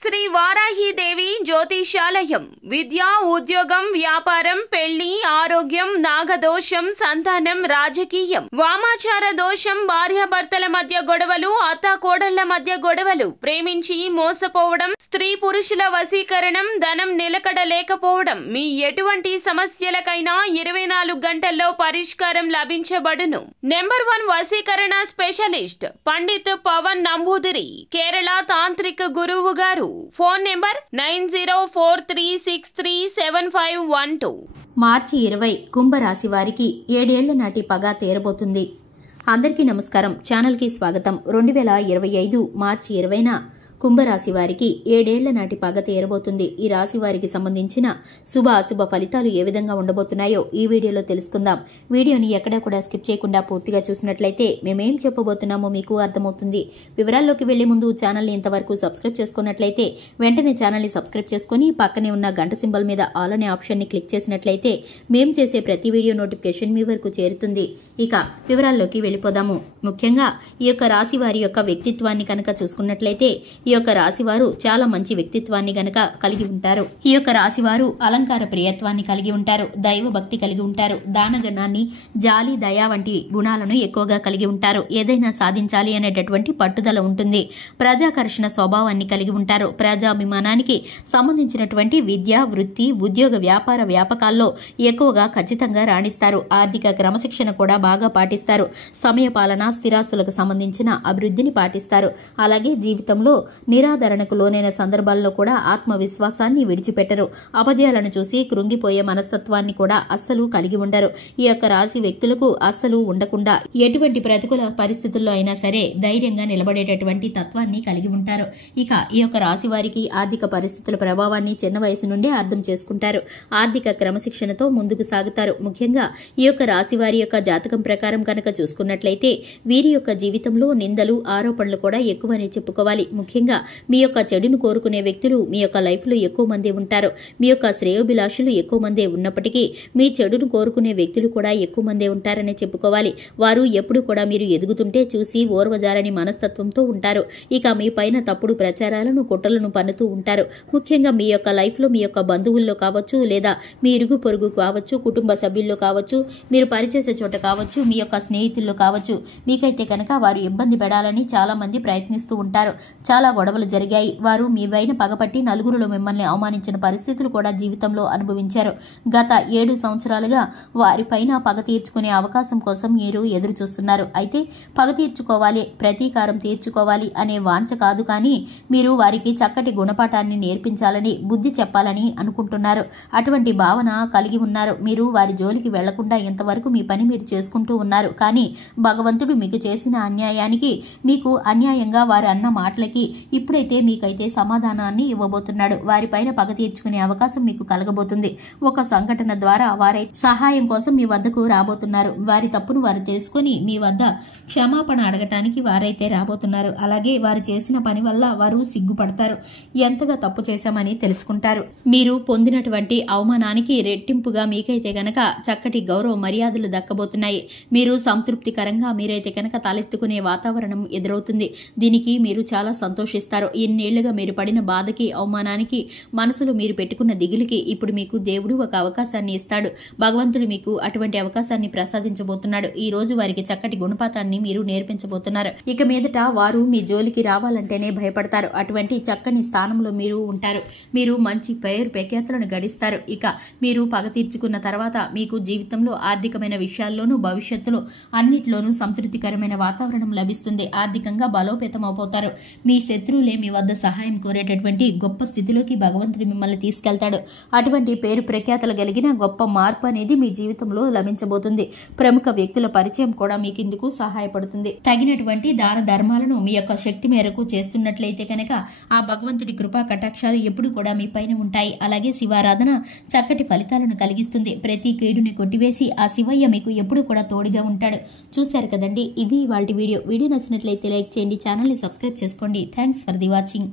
శ్రీ వారాహిదేవి జ్యోతిషాలయం విద్య, ఉద్యోగం, వ్యాపారం, పెళ్లి, ఆరోగ్యం, నాగదోషం, సంతానం, రాజకీయం, వామాచార దోషం, భార్యాభర్తల మధ్య గొడవలు, అత్తాకోడళ్ల మధ్య గొడవలు, ప్రేమించి మోసపోవడం, స్త్రీ పురుషుల వశీకరణం, ధనం నిలకడ లేకపోవడం, మీ ఎటువంటి సమస్యలకైనా 24 గంటల్లో పరిష్కారం లభించబడును. నెంబర్ 1 వశీకరణ స్పెషలిస్ట్ పండిత్ పవన్ నంబూదిరి, కేరళ తాంత్రిక గురువు గారు. Phone number 9043637512. మార్చి 20 కుంభరాశి వారికి 7 ఏళ్ల నాటి పగ తీరబోతుంది. అందరికీ నమస్కారం. ఛానల్కి స్వాగతం. 2025 మార్చి 20న కుంభరాశి వారికి 7 ఏళ్ల నాటి పగ తీరబోతుంది. ఈ రాశి వారికి సంబంధించిన శుభ అశుభ ఫలితాలు ఏ విధంగా ఉండబోతున్నాయో ఈ వీడియోలో తెలుసుకుందాం. వీడియోని ఎక్కడా కూడా స్కిప్ చేయకుండా పూర్తిగా చూసినట్లయితే మేమేం చెప్పబోతున్నామో మీకు అర్థమవుతుంది. వివరాల్లోకి వెళ్లే ముందు ఛానల్ని ఇంతవరకు సబ్స్క్రైబ్ చేసుకున్నట్లయితే వెంటనే ఛానల్ని సబ్స్క్రైబ్ చేసుకుని పక్కనే ఉన్న గంట సింబల్ మీద ఆల్ అనే ఆప్షన్ని క్లిక్ చేసినట్లయితే మేం చేసే ప్రతి వీడియో నోటిఫికేషన్ మీ వరకు చేరుతుంది. ఇక వివరాల్లోకి వెళ్ళిపోదాము. ముఖ్యంగా ఈ యొక్క రాశి వారి యొక్క వ్యక్తిత్వాన్ని కనుక చూసుకున్నట్లయితే ఈ యొక్క రాశివారు చాలా మంచి వ్యక్తిత్వాన్ని గనక కలిగి ఉంటారు. ఈ యొక్క రాశివారు అలంకార ప్రియత్వాన్ని కలిగి ఉంటారు, దైవ భక్తి కలిగి ఉంటారు, దానగణాన్ని, జాలి, దయ వంటి గుణాలను ఎక్కువగా కలిగి ఉంటారు. ఏదైనా సాధించాలి అనేటటువంటి పట్టుదల ఉంటుంది. ప్రజాకర్షణ స్వభావాన్ని కలిగి ఉంటారు. ప్రజాభిమానానికి సంబంధించినటువంటి విద్య, వృత్తి, ఉద్యోగ, వ్యాపార వ్యాపకాల్లో ఎక్కువగా ఖచ్చితంగా రాణిస్తారు. ఆర్థిక క్రమశిక్షణ కూడా బాగా పాటిస్తారు. సమయపాలన, స్థిరాస్తులకు సంబంధించిన అభివృద్ధిని పాటిస్తారు. అలాగే జీవితంలో నిరాదరణకు లోనైన సందర్భాల్లో కూడా ఆత్మవిశ్వాసాన్ని విడిచిపెట్టరు. అపజయాలను చూసి కృంగిపోయే మనస్తత్వాన్ని కూడా అస్సలు కలిగి ఉండరు. ఈ యొక్క రాశి వ్యక్తులకు అస్సలు ఉండకుండా ఎటువంటి ప్రతికూల పరిస్థితుల్లో అయినా సరే ధైర్యంగా నిలబడేటటువంటి తత్వాన్ని కలిగి ఉంటారు. ఇక ఈ యొక్క రాశి వారికి ఆర్థిక పరిస్థితుల ప్రభావాన్ని చిన్న వయసు నుండే అర్థం చేసుకుంటారు. ఆర్థిక క్రమశిక్షణతో ముందుకు సాగుతారు. ముఖ్యంగా ఈ యొక్క రాశి వారి యొక్క జాతకం ప్రకారం కనుక చూసుకున్నట్లయితే వీరి యొక్క జీవితంలో నిందలు, ఆరోపణలు కూడా ఎక్కువనే చెప్పుకోవాలి. ముఖ్యంగా మీ యొక్క చెడును కోరుకునే వ్యక్తులు మీ యొక్క లైఫ్ లో ఎక్కువ మంది ఉంటారు. మీ యొక్క శ్రేయోభిలాషులు ఎక్కువ మందే ఉన్నప్పటికీ మీ చెడును కోరుకునే వ్యక్తులు కూడా ఎక్కువ మందే ఉంటారని చెప్పుకోవాలి. వారు ఎప్పుడు కూడా మీరు ఎదుగుతుంటే చూసి ఓర్వజాలని మనస్తత్వంతో ఉంటారు. ఇక మీ పైన తప్పుడు ప్రచారాలను, కుట్రలను పన్నుతూ ఉంటారు. ముఖ్యంగా మీ యొక్క లైఫ్ లో మీ యొక్క బంధువుల్లో కావచ్చు, లేదా మీ ఇరుగు పొరుగు కావచ్చు, కుటుంబ సభ్యుల్లో కావచ్చు, మీరు పనిచేసే చోట కావచ్చు, మీ యొక్క స్నేహితుల్లో కావచ్చు, మీకైతే కనుక వారు ఇబ్బంది పెడాలని చాలా మంది ప్రయత్నిస్తూ ఉంటారు. చాలా గొడవలు జరిగాయి. వారు మీ పైన పగపట్టి నలుగురులో మిమ్మల్ని అవమానించిన పరిస్థితులు కూడా జీవితంలో అనుభవించారు. గత 7 సంవత్సరాలుగా వారిపైన పగ తీర్చుకునే అవకాశం కోసం మీరు ఎదురు చూస్తున్నారు. అయితే పగ తీర్చుకోవాలి, ప్రతీకారం తీర్చుకోవాలి అనే వాంఛ కాదు, కానీ మీరు వారికి చక్కటి గుణపాఠాన్ని నేర్పించాలని, బుద్ధి చెప్పాలని అనుకుంటున్నారు. అటువంటి భావన కలిగి ఉన్నారు. మీరు వారి జోలికి వెళ్లకుండా ఇంతవరకు మీ పని మీరు చేసుకుంటూ ఉన్నారు. కానీ భగవంతుడు మీకు చేసిన అన్యాయానికి, మీకు అన్యాయంగా వారు అన్న మాటలకి ఇప్పుడైతే మీకైతే సమాధానాన్ని ఇవ్వబోతున్నాడు. వారిపైన పగ తీర్చుకునే అవకాశం మీకు కలగబోతుంది. ఒక సంఘటన ద్వారా వారి సహాయం కోసం మీ వద్దకు రాబోతున్నారు. వారి తప్పును వారు తెలుసుకుని మీ వద్ద క్షమాపణ అడగటానికి వారైతే రాబోతున్నారు. అలాగే వారు చేసిన పని వల్ల వారు సిగ్గుపడతారు. ఎంతగా తప్పు చేశామని తెలుసుకుంటారు. మీరు పొందినటువంటి అవమానానికి రెట్టింపుగా మీకైతే గనక చక్కటి గౌరవ మర్యాదలు దక్కబోతున్నాయి. మీరు సంతృప్తికరంగా మీరైతే కనుక తలెత్తుకునే వాతావరణం ఎదురవుతుంది. దీనికి మీరు చాలా సంతోషిస్తారు. ఇన్నేళ్లుగా మీరు పడిన బాధకి, అవమానానికి, మనసులో మీరు పెట్టుకున్న దిగులుకి ఇప్పుడు మీకు దేవుడు ఒక అవకాశాన్ని ఇస్తాడు. భగవంతుడు మీకు అటువంటి అవకాశాన్ని ప్రసాదించబోతున్నాడు. ఈ రోజు వారికి చక్కటి గుణపాఠాన్ని మీరు నేర్పించబోతున్నారు. ఇక మీదట వారు మీ జోలికి రావాలంటేనే భయపడతారు. అటువంటి చక్కని స్థానంలో మీరు ఉంటారు. మీరు మంచి పేరు ప్రఖ్యాతులను గడిస్తారు. ఇక మీరు పగ తీర్చుకున్న తర్వాత మీకు జీవితంలో ఆర్థికమైన విషయాల్లోనూ, భవిష్యత్తులో అన్నిట్లోనూ సంతృప్తికరమైన వాతావరణం లభిస్తుంది. ఆర్థికంగా బలోపేతం అయిపోతారు. మీ శత్రువులే మీ వద్ద సహాయం కోరేటటువంటి గొప్ప స్థితిలోకి భగవంతుడు మిమ్మల్ని తీసుకెళ్తాడు. అటువంటి పేరు ప్రఖ్యాతలు కలిగిన గొప్ప మార్పు అనేది మీ జీవితంలో లభించబోతుంది. ప్రముఖ వ్యక్తుల పరిచయం కూడా మీకు ఇందుకు సహాయపడుతుంది. తగినటువంటి దాన ధర్మాలను మీ యొక్క శక్తి మేరకు చేస్తున్నట్లయితే కనుక ఆ భగవంతుడి కృపా కటాక్షాలు ఎప్పుడు కూడా మీ పైన ఉంటాయి. అలాగే శివారాధన చక్కటి ఫలితాలను కలిగిస్తుంది. ప్రతి కీడుని కొట్టివేసి ఆ శివయ్య మీకు ఎప్పుడు కూడా తోడుగా ఉంటాడు. చూశారు కదండి, ఇది ఇవాల్టి వీడియో. వీడియో నచ్చినట్లయితే లైక్ చేయండి, ఛానల్ని సబ్స్క్రైబ్ చేసుకోండి. Thanks for the watching.